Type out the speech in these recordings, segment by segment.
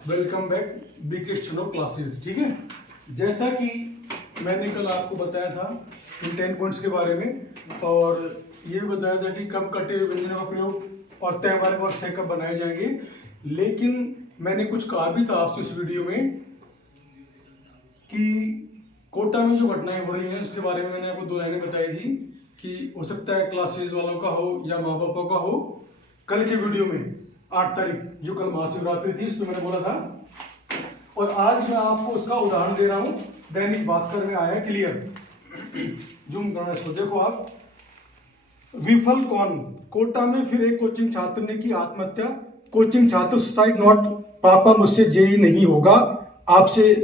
Welcome back BK steno classes. ठीक है, जैसा कि मैंने कल आपको बताया था इन 10 पॉइंट्स के बारे में, और ये भी बताया था कि कब कटे हुए व्यंजनों का प्रयोग और त्यौहार और से कब बनाए जाएंगे। लेकिन मैंने कुछ कहा भी था आपसे इस वीडियो में कि कोटा में जो घटनाएं हो रही हैं उसके बारे में मैंने आपको 2 लाइनें बताई थी कि हो सकता है क्लासेस वालों का हो या माँ बापों का हो। कल के वीडियो में 8 तारीख जो कल महाशिवरात्रि थी, इस पर मैंने बोला था, और आज मैं आपको उसका उदाहरण दे रहा हूं। दैनिक भास्कर में आया क्लियर, जूम करना इसको, देखो आप। विफल कौन? कोटा में फिर एक कोचिंग छात्र ने की आत्महत्या। कोचिंग छात्र सुसाइड नोट, पापा मुझसे जेई नहीं होगा, आपसे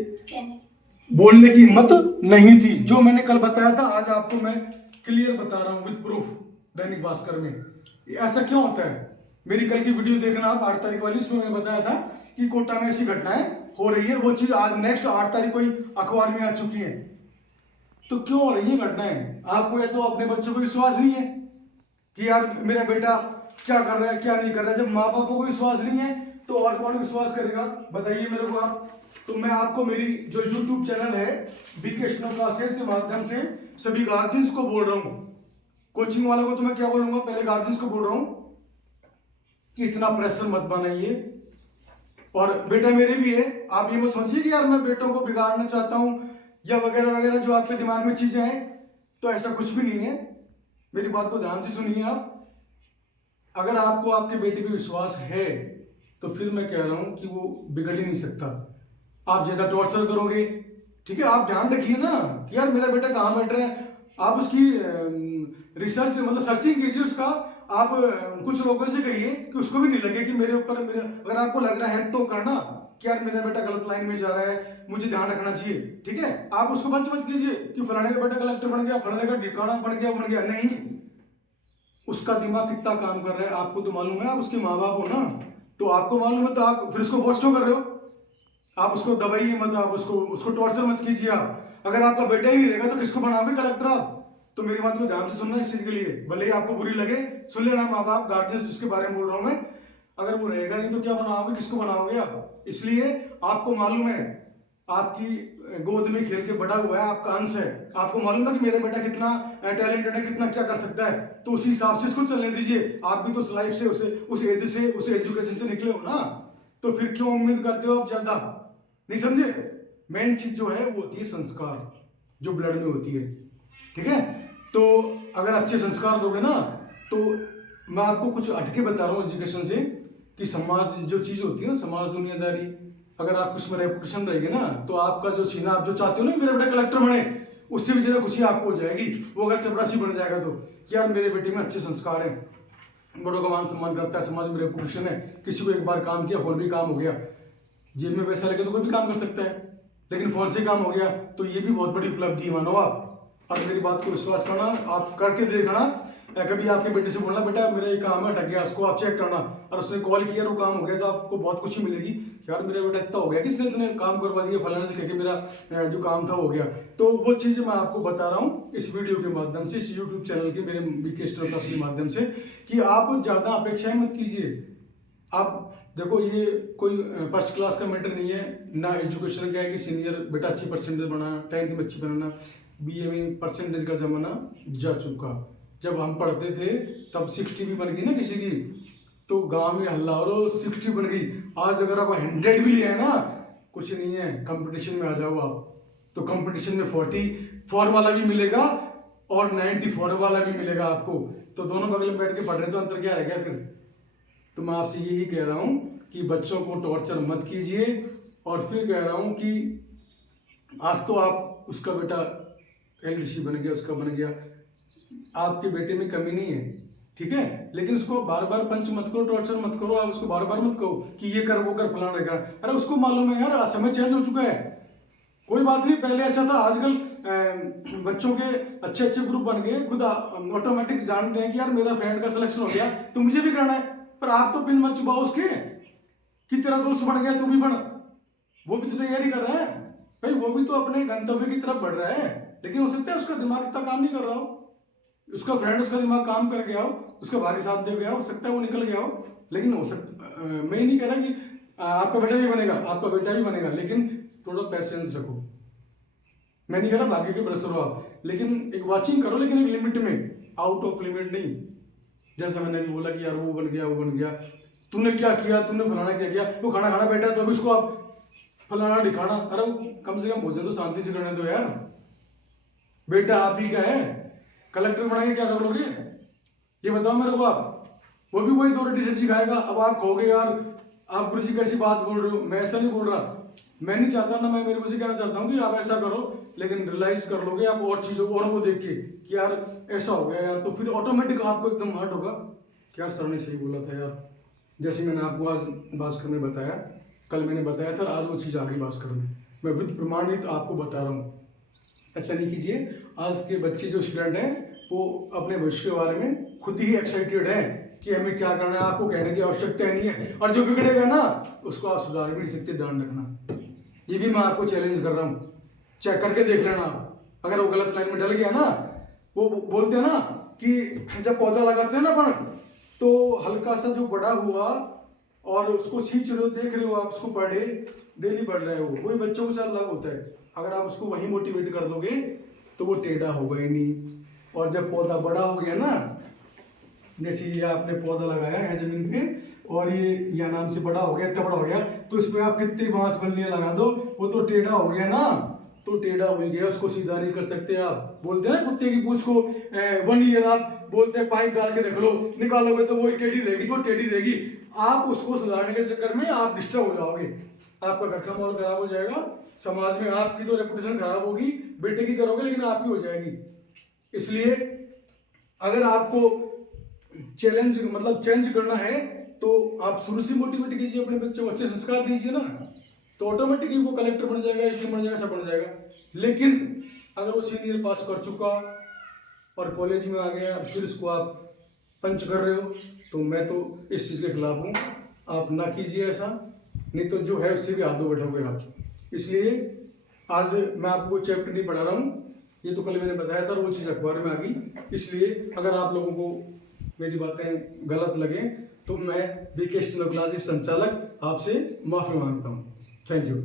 बोलने की हिम्मत नहीं थी। जो मैंने कल बताया था आज आपको मैं क्लियर बता रहा हूं विद प्रूफ दैनिक भास्कर में। ऐसा क्यों होता है? मेरी कल की वीडियो देखना आप 8 तारीख वाली, इसमें मैंने बताया था कि कोटा में ऐसी घटनाएं हो रही है। वो चीज आज नेक्स्ट 8 तारीख को ही अखबार में आ चुकी है। तो क्यों हो रही है घटनाएं? आपको या तो अपने बच्चों पर विश्वास नहीं है कि यार मेरा बेटा क्या कर रहा है क्या नहीं कर रहा है। जब माँ बापों को विश्वास नहीं है तो और कौन विश्वास करेगा? बताइए मेरे को आप। तो मैं आपको मेरी जो YouTube चैनल है बीके स्टेनो क्लासेस के माध्यम से सभी गार्जियंस को बोल रहा हूं। कोचिंग वालों को तो मैं क्या बोलूंगा, पहले गार्जियंस को बोल रहा हूं कि इतना प्रेशर मत बनाइए। और बेटा मेरे भी है, आप ये मत समझिए कि यार मैं बेटों को बिगाड़ना चाहता हूं या वगैरह वगैरह जो आपके दिमाग में चीजें हैं, तो ऐसा कुछ भी नहीं है। मेरी बात को ध्यान से सुनिए आप। अगर आपको आपके बेटे पे विश्वास है तो फिर मैं कह रहा हूं कि वो बिगड़ ही नहीं सकता। आप ज्यादा टॉर्चर करोगे, ठीक है, आप ध्यान रखिए ना कि यार मेरा बेटा कहाँ बैठ रहा है। आप उसकी रिसर्च मतलब सर्चिंग कीजिए उसका। आप कुछ लोगों से कहिए कि उसको भी नहीं लगे कि मेरे ऊपर अगर आपको लग रहा है तो करना कि यार मेरा बेटा गलत लाइन में जा रहा है, मुझे ध्यान रखना चाहिए। ठीक है, आप उसको बंच मत कीजिए कि फलाने का बेटा कलेक्टर बन गया, फलाने का ठिकाना बन गया नहीं। उसका दिमाग कितना काम कर रहा है आपको तो मालूम है। आप उसके माँ बाप हो ना, तो आपको मालूम है, तो आप फिर उसको फोर्स क्यों कर रहे हो? आप उसको दबाइए मत, आप उसको टॉर्चर मत कीजिए। आप अगर आपका बेटा ही नहीं रहेगा तो किसको बनाओगे कलेक्टर आप? तो मेरी बात को ध्यान से सुनना इस चीज के लिए, भले ही आपको बुरी लगे, सुन लेना। माँ बाप गार्जियन जिसके बारे में बोल रहा हूं मैं, अगर वो रहेगा नहीं तो क्या बनाओगे, किसको बनाओगे आप? इसलिए आपको मालूम है, आपकी गोद में खेल के बड़ा हुआ है, आपका अंश है, आपको मालूम है कि मेरा बेटा कितना टैलेंटेड है, कितना क्या कर सकता है। तो उसी हिसाब से इसको चलने दीजिए। आप भी तो उस लाइफ से उस एज से उस एजुकेशन से निकले हो ना, तो फिर क्यों उम्मीद करते हो आप ज्यादा? नहीं समझे? मेन चीज जो है वो होती है संस्कार, जो ब्लड में होती है। ठीक है, तो अगर अच्छे संस्कार दोगे ना, तो मैं आपको कुछ हटके बता रहा हूँ एजुकेशन से कि समाज जो चीज होती है ना, समाज दुनियादारी, अगर आप उसमें रेपुटेशन रहेगी ना, तो आपका जो सीना, आप जो चाहते हो ना मेरा बेटा कलेक्टर बने, उससे भी ज्यादा खुशी आपको हो जाएगी वो अगर चपरासी बन जाएगा तो, कि यार मेरे बेटे में अच्छे संस्कार हैं, बड़ों का मान सम्मान करता है, समाज में रेपुटेशन है, किसी को एक बार काम किया फोन भी काम हो गया, जेब में पैसा लगे तो कोई भी काम कर सकता है, लेकिन फोन से काम हो गया तो ये भी बहुत बड़ी उपलब्धि मानो आप। और मेरी बात को विश्वास करना, आप करके देखना, या कभी आपके बेटे से बोलना बेटा मेरा ये काम है अटक गया, उसको आप चेक करना, और उसने कॉल किया और वो काम हो गया, तो आपको बहुत खुशी मिलेगी। यार मेरा बेटा इतना हो गया, किसने इतने काम करवा दिया, फलाने से कह के मेरा जो काम था हो गया। तो वो चीज़ मैं आपको बता रहा हूँ इस वीडियो के माध्यम से, इस यूट्यूब चैनल के मेरे बीके स्टेनो क्लास के माध्यम से, कि आप ज़्यादा अपेक्षाएं मत कीजिए। आप देखो, ये कोई फर्स्ट क्लास का मैटर नहीं है ना। एजुकेशन क्या है कि सीनियर बेटा अच्छी परसेंटेज बनाना, 10th में अच्छी बनाना, बीए में परसेंटेज का जमाना जा चुका। जब हम पढ़ते थे तब 60 भी बन गई ना किसी की, तो गांव में हल्ला और 60 बन गई। आज अगर आप 100 भी लिया है ना, कुछ नहीं है, कंपटीशन में आ जाओ आप, तो कंपटीशन में 44 वाला भी मिलेगा और 94 वाला भी मिलेगा आपको। तो दोनों बगल में बैठ के पढ़ रहे तो अंतर क्या रह गया फिर? तो मैं आपसे यही कह रहा हूं कि बच्चों को टॉर्चर मत कीजिए। और फिर कह रहा हूं कि आज तो आप, उसका बेटा एलडीसी बन गया, उसका बन गया, आपके बेटे में कमी नहीं है, ठीक है, लेकिन उसको बार बार पंच मत करो, टॉर्चर मत करो। आप उसको बार बार मत कहो कि ये कर वो कर फलाना रहेगा। अरे उसको मालूम है यार समय चेंज हो चुका है, कोई बात नहीं, पहले ऐसा था, आजकल बच्चों के अच्छे अच्छे ग्रुप बन गए, खुद ऑटोमेटिक जानते हैं कि यार मेरा फ्रेंड का सिलेक्शन हो गया तो मुझे भी करना है। पर आप तो पिन मत चुपाओ उसके कि तेरा दोस्त बन गया तू भी बन। वो भी तो तैयारी कर रहा है भाई, वो भी तो अपने गंतव्य की तरफ बढ़ रहा है, लेकिन हो सकता है उसका दिमाग इतना काम नहीं कर रहा हो, उसका फ्रेंड उसका दिमाग काम कर गया हो, उसका भाग्य साथ दे गया हो सकता है वो निकल गया हो। लेकिन हो सकता, मैं नहीं कह रहा कि आपका बेटा भी बनेगा, आपका बेटा भी बनेगा, लेकिन थोड़ा पैसेंस रखो। मैं नहीं कह रहा भाग्य के भरोसे रहो आप, लेकिन एक वॉचिंग करो, लेकिन एक लिमिट में, आउट ऑफ लिमिट नहीं। जैसा मैंने भी बोला कि यार वो बन गया, वो बन गया, तूने क्या किया, तूने फलाना क्या किया, वो खाना खाना बैठा तो अभी उसको आप फलाना दिखाना, अरे वो कम से कम भोजन तो शांति से करने दो यार। बेटा आप ही का है, कलेक्टर बना के क्या कर लोगे ये बताओ मेरे को आप। वो भी वही 2 रोटी सब्जी खाएगा। अब आप कहोगे यार आप गुरु जी कैसी बात बोल रहे हो, मैं ऐसा नहीं बोल रहा। मैं नहीं चाहता ना, मैं मेरे को से कहना चाहता हूँ कि आप ऐसा करो, लेकिन रियलाइज कर लोगे आप और चीज़ों और वो देख के कि यार ऐसा हो गया यार, तो फिर ऑटोमेटिक आपको एकदम हर्ट होगा कि यार सर ने सही बोला था यार। जैसे मैंने आपको आज भास्कर में बताया, कल मैंने बताया था, आज वो चीज़ आ गई भास्कर में, मैं विद प्रमाणित आपको बता रहा हूँ। ऐसा नहीं कीजिए। आज के बच्चे जो स्टूडेंट हैं वो अपने भविष्य के बारे में खुद ही एक्साइटेड है कि हमें क्या करना है, आपको कहने की आवश्यकता नहीं है। और जो बिगड़ेगा ना उसको आप सुधार भी नहीं सकते, ध्यान रखना। ये भी मैं आपको चैलेंज कर रहा हूँ, चेक करके देख लेना आप। अगर वो गलत लाइन में डल गया ना, वो बोलते हैं ना कि जब पौधा लगाते हैं ना अपन, तो हल्का सा जो बड़ा हुआ और उसको सींच रहे हो, देख रहे हो आप उसको, पर डे डेली बढ़ रहे हो, वही बच्चों के साथ लागू होता है। अगर आप उसको वही मोटिवेट कर दोगे तो वो टेढ़ा होगा ही नहीं। और जब पौधा बड़ा हो गया ना, जैसे ये आपने पौधा लगाया है जमीन पे और ये या नाम से बड़ा हो गया, इतना बड़ा हो गया, तो इसमें आप कितनी बांस बल्लियां लगा दो, वो तो टेढ़ा हो गया ना, तो टेढ़ा हो गया, उसको सीधा नहीं कर सकते आप। बोलते हैं ना कुत्ते की पूंछ को 1 ईयर आप बोलते हैं पाइप डाल के रख लो, निकालोगे तो वही टेढ़ी रहेगी, तो टेढ़ी रहेगी। आप उसको सुधारने के चक्कर में आप डिस्टर्ब हो जाओगे, आपका घर का माहौल खराब हो जाएगा, समाज में आपकी तो रेपुटेशन खराब होगी, बेटे की करोगे लेकिन आपकी हो जाएगी। इसलिए अगर आपको चैलेंज मतलब चेंज करना है तो आप शुरू से मोटिवेट कीजिए अपने बच्चों को, अच्छे संस्कार दीजिए ना, तो ऑटोमेटिकली वो कलेक्टर बन जाएगा, एसडीएम बन जाएगा, सब बन जाएगा। लेकिन अगर वो सीनियर पास कर चुका और कॉलेज में आ गया, फिर उसको आप पंच कर रहे हो, तो मैं तो इस चीज़ के खिलाफ हूँ। आप ना कीजिए ऐसा, नहीं तो जो है उससे भी हाथ धो बैठोगे आप। इसलिए आज मैं आपको चैप्टर नहीं पढ़ा रहा हूँ, ये तो कल मैंने बताया था, वो चीज़ अखबार में आ गई। इसलिए अगर आप लोगों को मेरी बातें गलत लगें तो मैं बीके स्टेनो क्लासेस संचालक आपसे माफ़ी मांगता हूँ। Thank you.